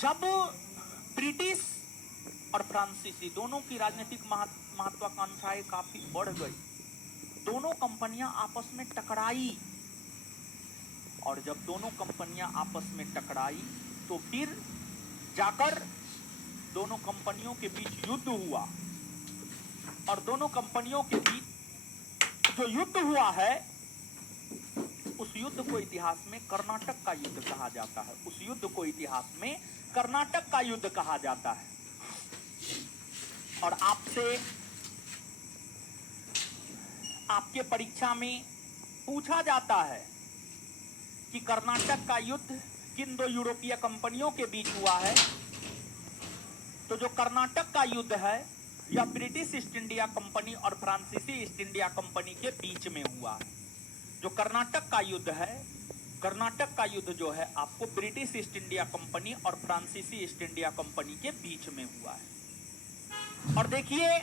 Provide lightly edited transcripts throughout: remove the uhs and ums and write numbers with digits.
जब ब्रिटिश और फ्रांसीसी दोनों की राजनीतिक महत्वाकांक्षाएं काफी बढ़ गई, दोनों कंपनियां आपस में टकराई, और जब दोनों कंपनियां आपस में टकराई तो फिर जाकर दोनों कंपनियों के बीच युद्ध हुआ। और दोनों कंपनियों के बीच जो युद्ध हुआ है, उस युद्ध को इतिहास में कर्नाटक का युद्ध कहा जाता है। उस युद्ध को इतिहास में कर्नाटक का युद्ध कहा जाता है। और आपसे आपके परीक्षा में पूछा जाता है कि कर्नाटक का युद्ध किन दो यूरोपीय कंपनियों के बीच हुआ है, तो जो कर्नाटक का युद्ध है यह ब्रिटिश ईस्ट इंडिया कंपनी और फ्रांसीसी ईस्ट इंडिया कंपनी के बीच में हुआ है। जो कर्नाटक का युद्ध है, कर्नाटक का युद्ध जो है आपको ब्रिटिश ईस्ट इंडिया कंपनी और फ्रांसीसी ईस्ट इंडिया कंपनी के बीच में हुआ है। और देखिए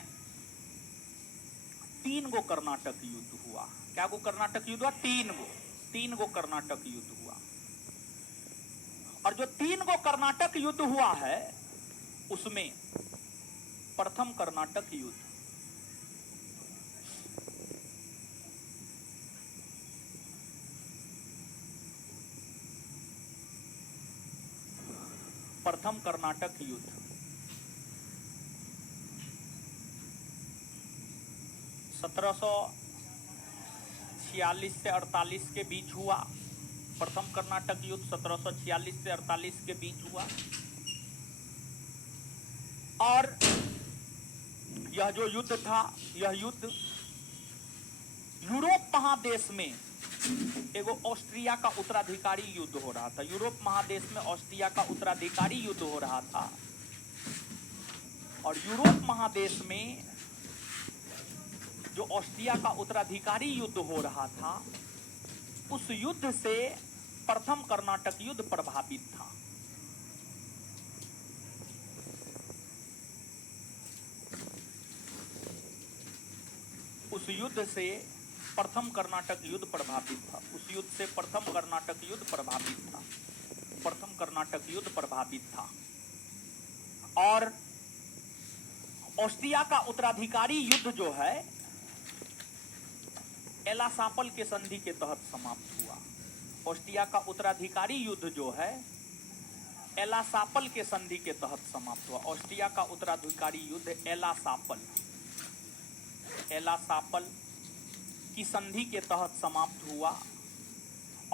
3 गो कर्नाटक युद्ध हुआ। क्या गो कर्नाटक युद्ध हुआ? 3 गो कर्नाटक युद्ध हुआ। और जो 3 गो कर्नाटक युद्ध हुआ है उसमें प्रथम कर्नाटक युद्ध, प्रथम कर्नाटक युद्ध 1746 से 48 के बीच हुआ। प्रथम कर्नाटक युद्ध 1746 से 48 के बीच हुआ। और यह जो युद्ध था, यह युद्ध यूरोप महादेश में एगो ऑस्ट्रिया का उत्तराधिकारी युद्ध हो रहा था। यूरोप महादेश में ऑस्ट्रिया का उत्तराधिकारी युद्ध हो रहा था। और यूरोप महादेश में जो ऑस्ट्रिया का उत्तराधिकारी युद्ध हो रहा था, उस युद्ध से प्रथम कर्नाटक युद्ध प्रभावित था। उस युद्ध से प्रथम कर्नाटक युद्ध प्रभावित था। उस युद्ध से प्रथम कर्नाटक युद्ध प्रभावित था। प्रथम कर्नाटक युद्ध प्रभावित था। और ऑस्ट्रिया का उत्तराधिकारी युद्ध जो है एलासापल के संधि के तहत समाप्त हुआ। ऑस्ट्रिया का उत्तराधिकारी युद्ध जो है एलासापल के संधि के तहत समाप्त हुआ। ऑस्ट्रिया का उत्तराधिकारी युद्ध एलासापल की संधि के तहत समाप्त हुआ।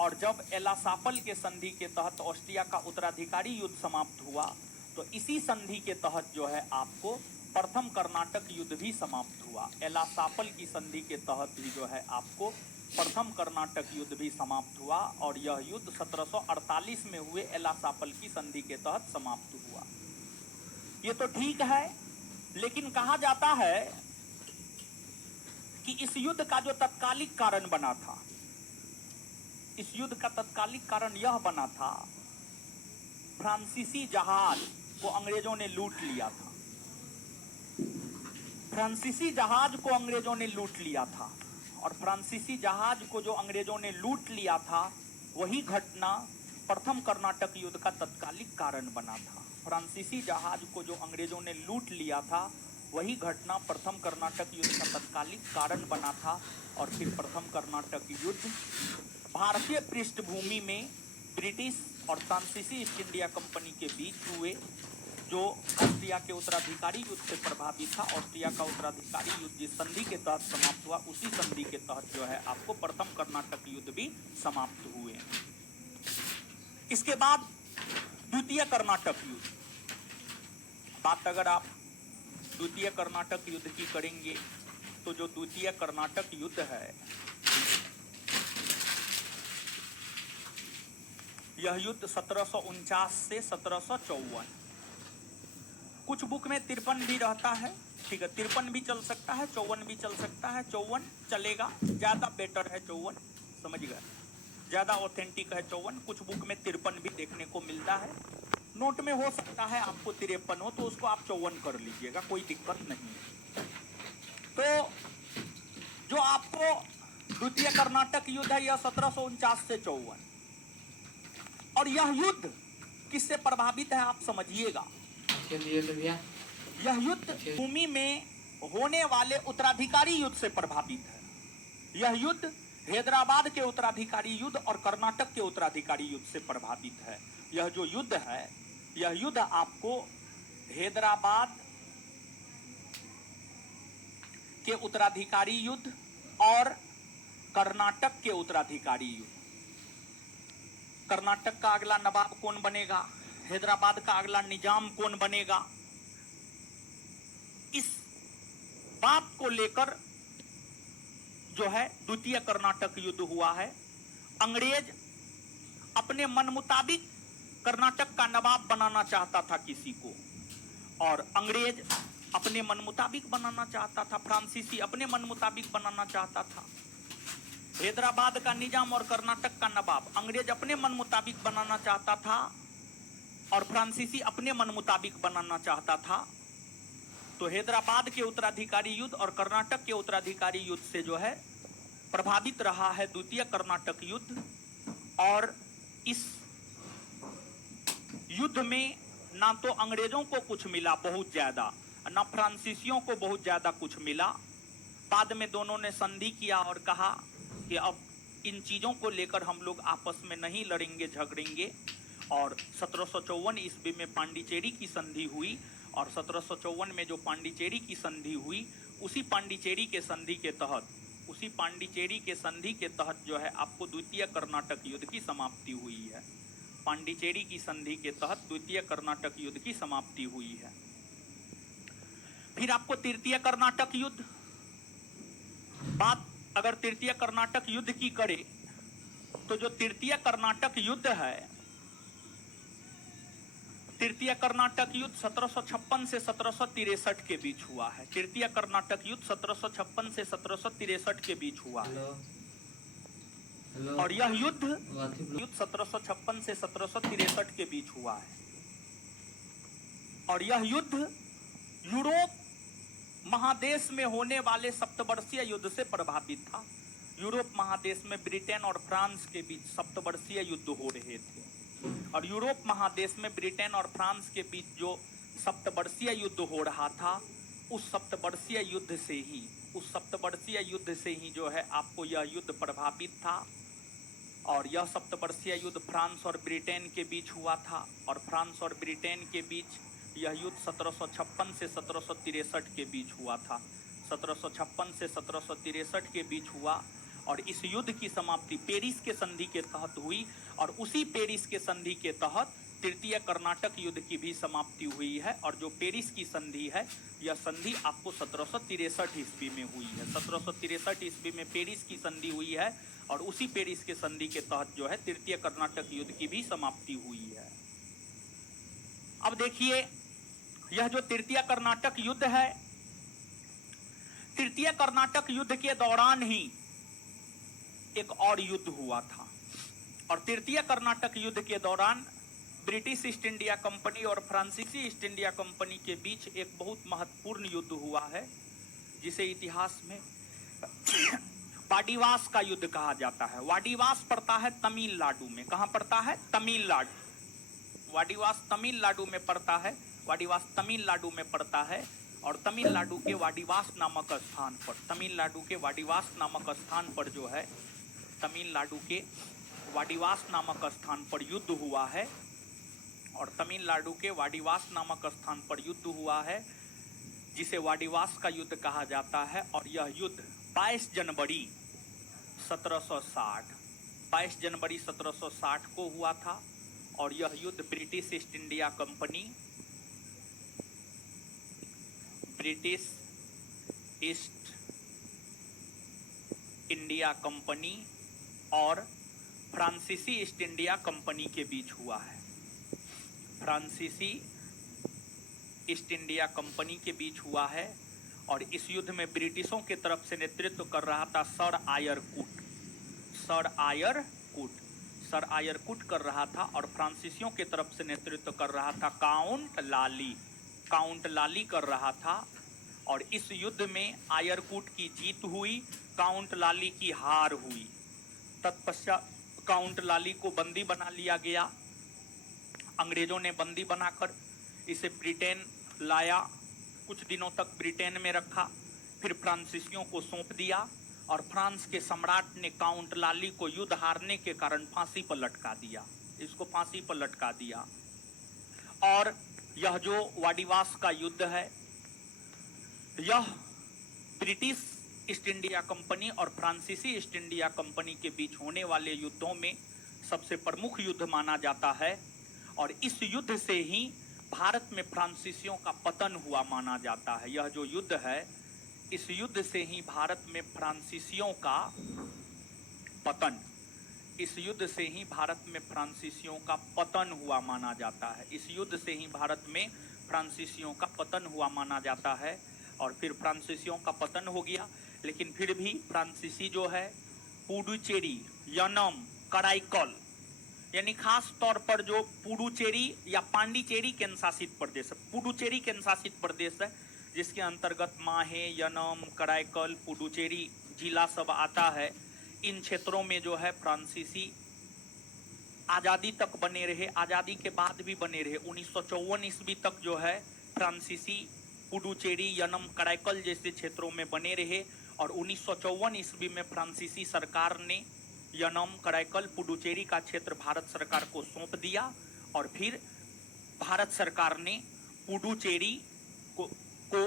और जब एलासापल के संधि के तहत ऑस्ट्रिया का उत्तराधिकारी युद्ध समाप्त हुआ तो इसी संधि के तहत जो है आपको प्रथम कर्नाटक युद्ध भी समाप्त हुआ। एलासापल की संधि के तहत ही जो है आपको प्रथम कर्नाटक युद्ध भी समाप्त हुआ। और यह युद्ध 1748 में हुए एलासापल की संधि के तहत समाप्त हुआ। ये तो ठीक है, लेकिन कहा जाता है कि इस युद्ध का जो तत्कालिक कारण बना था, इस युद्ध का तत्कालिक कारण यह बना था, फ्रांसीसी जहाज को अंग्रेजों ने लूट लिया था। फ्रांसीसी जहाज को अंग्रेजों ने लूट लिया था। और फ्रांसीसी जहाज को जो अंग्रेजों ने लूट लिया था, वही घटना प्रथम कर्नाटक युद्ध का तत्कालिक कारण बना था। फ्रांसीसी जहाज को जो अंग्रेजों ने लूट लिया था, वही घटना प्रथम कर्नाटक युद्ध का तत्कालिक कारण बना था। और फिर प्रथम कर्नाटक युद्ध भारतीय पृष्ठभूमि में ब्रिटिश और फ्रांसीसी ईस्ट इंडिया कंपनी के बीच हुए, जो ऑस्ट्रिया के उत्तराधिकारी युद्ध से प्रभावित था। ऑस्ट्रिया का उत्तराधिकारी युद्ध जिस संधि के तहत समाप्त हुआ, उसी संधि के तहत जो है आपको प्रथम कर्नाटक युद्ध भी समाप्त हुए। इसके बाद द्वितीय कर्नाटक युद्ध। बात अगर आप द्वितीय कर्नाटक युद्ध की करेंगे तो जो द्वितीय कर्नाटक युद्ध है, यह युद्ध 1749 से 1754, कुछ बुक में 53 भी रहता है, ठीक है, 53 भी चल सकता है, 54 भी चल सकता है। 54 चलेगा, ज्यादा बेटर है 54, समझ गए, ज्यादा ऑथेंटिक है 54। कुछ बुक में 53 भी देखने को मिलता है। नोट में हो सकता है आपको 53 हो, तो उसको आप 54 कर लीजिएगा, कोई दिक्कत नहीं। तो जो आपको द्वितीय कर्नाटक युद्ध है, यह 1749 से 54। और यह युद्ध किससे प्रभावित है आप समझिएगा। यह युद्ध भूमि में होने वाले उत्तराधिकारी युद्ध से प्रभावित है। यह युद्ध हैदराबाद के उत्तराधिकारी युद्ध और कर्नाटक के उत्तराधिकारी युद्ध से प्रभावित है। यह जो युद्ध है, यह युद्ध आपको हैदराबाद के उत्तराधिकारी युद्ध और कर्नाटक के उत्तराधिकारी युद्ध। कर्नाटक का अगला नवाब कौन बनेगा, हैदराबाद का अगला निजाम कौन बनेगा, इस बात को लेकर जो है द्वितीय कर्नाटक युद्ध हुआ है। अंग्रेज अपने मन मुताबिक कर्नाटक का नवाब बनाना चाहता था किसी को, और अंग्रेज अपने मन मुताबिक बनाना चाहता था, फ्रांसीसी अपने मन मुताबिक बनाना चाहता था। हैदराबाद का निजाम और कर्नाटक का नवाब अंग्रेज अपने मन मुताबिक बनाना चाहता था और फ्रांसीसी अपने मन मुताबिक बनाना चाहता था। तो हैदराबाद के उत्तराधिकारी युद्ध और कर्नाटक के उत्तराधिकारी युद्ध से जो है प्रभावित रहा है द्वितीय कर्नाटक युद्ध। और इस युद्ध में ना तो अंग्रेजों को कुछ मिला बहुत ज्यादा, ना फ्रांसीसियों को बहुत ज्यादा कुछ मिला। बाद में दोनों ने संधि किया और कहा कि अब इन चीजों को लेकर हम लोग आपस में नहीं लड़ेंगे झगड़ेंगे। और 1754 ईस्वी में पांडिचेरी की संधि हुई, और 1754 में जो पांडिचेरी की संधि हुई, उसी पांडिचेरी के संधि के तहत जो है आपको द्वितीय कर्नाटक युद्ध की समाप्ति हुई है। पांडिचेरी की संधि के तहत द्वितीय कर्नाटक युद्ध की समाप्ति हुई है। फिर आपको तृतीय कर्नाटक युद्ध, बात अगर तृतीय कर्नाटक युद्ध की करें तो जो तृतीय कर्नाटक युद्ध है, तृतीय कर्नाटक युद्ध 1756 से 1763 के बीच हुआ है। तृतीय कर्नाटक युद्ध 1756 से 1763 के बीच हुआ है। और यह युद्ध 1756 से 1763 के बीच हुआ है। और यह युद्ध यूरोप महादेश में होने वाले सप्तवर्षीय युद्ध से प्रभावित था। यूरोप महादेश में ब्रिटेन और फ्रांस के बीच सप्तवर्षीय युद्ध हो रहे थे, और यूरोप महादेश में ब्रिटेन और फ्रांस के बीच जो सप्तवर्षीय युद्ध हो रहा था, उस सप्तवर्षीय युद्ध से ही जो है आपको यह युद्ध प्रभावित था। और यह सप्तवर्षीय युद्ध फ्रांस और ब्रिटेन के बीच हुआ था, और फ्रांस और ब्रिटेन के बीच यह युद्ध 1756 से 1763 के बीच हुआ था। 1756 से 1763 के बीच हुआ, और इस युद्ध की समाप्ति पेरिस के संधि के तहत हुई, और उसी पेरिस के संधि के तहत तृतीय कर्नाटक युद्ध की भी समाप्ति हुई है। और जो पेरिस की संधि है, यह संधि आपको 1763 ईस्वी में हुई है। 1763 ईस्वी में पेरिस की संधि हुई है, और उसी पेरिस के संधि के तहत जो है तृतीय कर्नाटक युद्ध की भी समाप्ति हुई है। अब देखिए, यह जो तृतीय कर्नाटक युद्ध है, तृतीय कर्नाटक युद्ध के दौरान ही एक और युद्ध हुआ था। और तृतीय कर्नाटक युद्ध के दौरान ब्रिटिश ईस्ट इंडिया कंपनी और फ्रांसीसी ईस्ट इंडिया कंपनी के बीच एक बहुत महत्वपूर्ण युद्ध हुआ है, जिसे इतिहास में वाडिवास का युद्ध कहा जाता है। वाडिवास पड़ता है तमिलनाडु में। कहां पड़ता है? तमिलनाडु। वाडिवास तमिलनाडु में पड़ता है। वाडिवास तमिलनाडु में पड़ता है। और तमिलनाडु के वाडिवास नामक स्थान पर, तमिलनाडु के वाडिवास नामक स्थान पर जो है, तमिलनाडु के वाडिवास नामक स्थान पर युद्ध हुआ है। और तमिलनाडु के वाडिवास नामक स्थान पर युद्ध हुआ है, जिसे वाडिवास का युद्ध कहा जाता है। और यह युद्ध 22 जनवरी 1760 को हुआ था। और यह युद्ध British east India company, British east India company और फ्रांसीसी ईस्ट इंडिया कंपनी के बीच हुआ है। फ्रांसीसी ईस्ट इंडिया कंपनी के बीच हुआ है। और इस युद्ध में ब्रिटिशों के तरफ से नेतृत्व कर रहा था सर आयरकुट कर रहा था। और फ्रांसीसियों के तरफ से नेतृत्व कर रहा था काउंट लाली कर रहा था। और इस युद्ध में आयरकुट की जीत हुई, काउंट लाली की हार हुई। तत्पश्चात काउंट लाली को बंदी बना लिया गया अंग्रेजों ने बंदी बनाकर इसे ब्रिटेन लाया, कुछ दिनों तक ब्रिटेन में रखा, फिर फ्रांसीसियों को सौंप दिया और फ्रांस के सम्राट ने काउंट लाली को युद्ध हारने के कारण फांसी पर लटका दिया, इसको फांसी पर लटका दिया। और यह जो वाडिवास का युद्ध है, यह ब्रिटिश ईस्ट इंडिया कंपनी और फ्रांसीसी ईस्ट इंडिया कंपनी के बीच होने वाले युद्धों में सबसे प्रमुख युद्ध माना जाता है। और इस युद्ध से ही भारत में फ्रांसीसियों का पतन हुआ माना जाता है। यह जो युद्ध है, इस युद्ध से ही भारत में फ्रांसीसियों का पतन, इस युद्ध से ही भारत में फ्रांसीसियों का पतन हुआ माना जाता है। इस युद्ध से ही भारत में फ्रांसीसियों का पतन हुआ माना जाता है। और फिर फ्रांसीसियों का पतन हो गया, लेकिन फिर भी फ्रांसीसी जो है पुडुचेरी, यनम, कराईकल, यानी खास तौर पर जो पुडुचेरी या पांडिचेरी केंद्र शासित प्रदेश है, पुडुचेरी केंद्र शासित प्रदेश है, जिसके अंतर्गत माहे, यनम, कराईकल, पुडुचेरी जिला सब आता है। इन क्षेत्रों में जो है फ्रांसीसी आज़ादी तक बने रहे, आज़ादी के बाद भी बने रहे। 1954 ईस्वी तक जो है फ्रांसीसी पुडुचेरी, यनम, कराईकल जैसे क्षेत्रों में बने रहे। और 1954 ईस्वी में फ्रांसीसी सरकार ने यनम, कराईकल, पुडुचेरी का क्षेत्र भारत सरकार को सौंप दिया। और फिर भारत सरकार ने पुडुचेरी को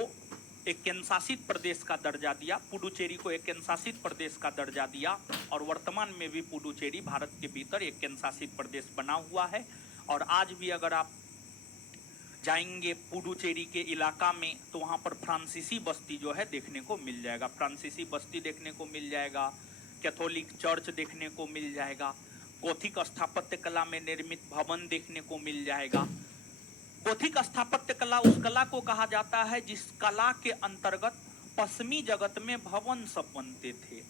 एक केंद्र शासित प्रदेश का दर्जा दिया, पुडुचेरी को एक केंद्र शासित प्रदेश का दर्जा दिया। और वर्तमान में भी पुडुचेरी भारत के भीतर एक केंद्र शासित प्रदेश बना हुआ है। और आज भी अगर आप जाएंगे पुडुचेरी के इलाका में, तो वहाँ पर फ्रांसीसी बस्ती जो है देखने को मिल जाएगा, फ्रांसीसी बस्ती देखने को मिल जाएगा, कैथोलिक चर्च देखने को मिल जाएगा, गोथिक स्थापत्य कला में निर्मित भवन देखने को मिल जाएगा। गोथिक स्थापत्य कला उस कला को कहा जाता है जिस कला के अंतर्गत पश्चिमी जगत में भवन सब बनते थे।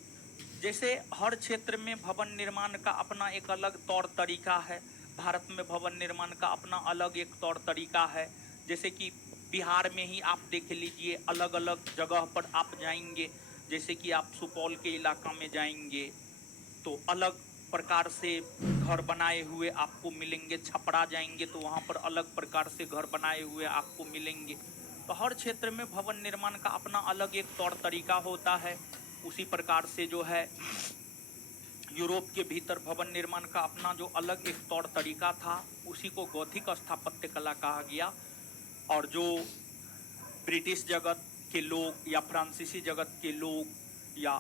जैसे हर क्षेत्र में भवन निर्माण का अपना एक अलग तौर तरीका है, भारत में भवन निर्माण का अपना अलग एक तौर तरीका है। जैसे कि बिहार में ही आप देख लीजिए, अलग अलग जगह पर आप जाएंगे, जैसे कि आप सुपौल के इलाका में जाएंगे तो अलग प्रकार से घर बनाए हुए आपको मिलेंगे, छपरा जाएंगे तो वहाँ पर अलग प्रकार से घर बनाए हुए आपको मिलेंगे। तो हर क्षेत्र में भवन निर्माण का अपना अलग एक तौर तरीका होता है। उसी प्रकार से जो है यूरोप के भीतर भवन निर्माण का अपना जो अलग एक तौर तरीका था, उसी को गोथिक स्थापत्य कला कहा गया। और जो ब्रिटिश जगत के लोग या फ्रांसीसी जगत के लोग या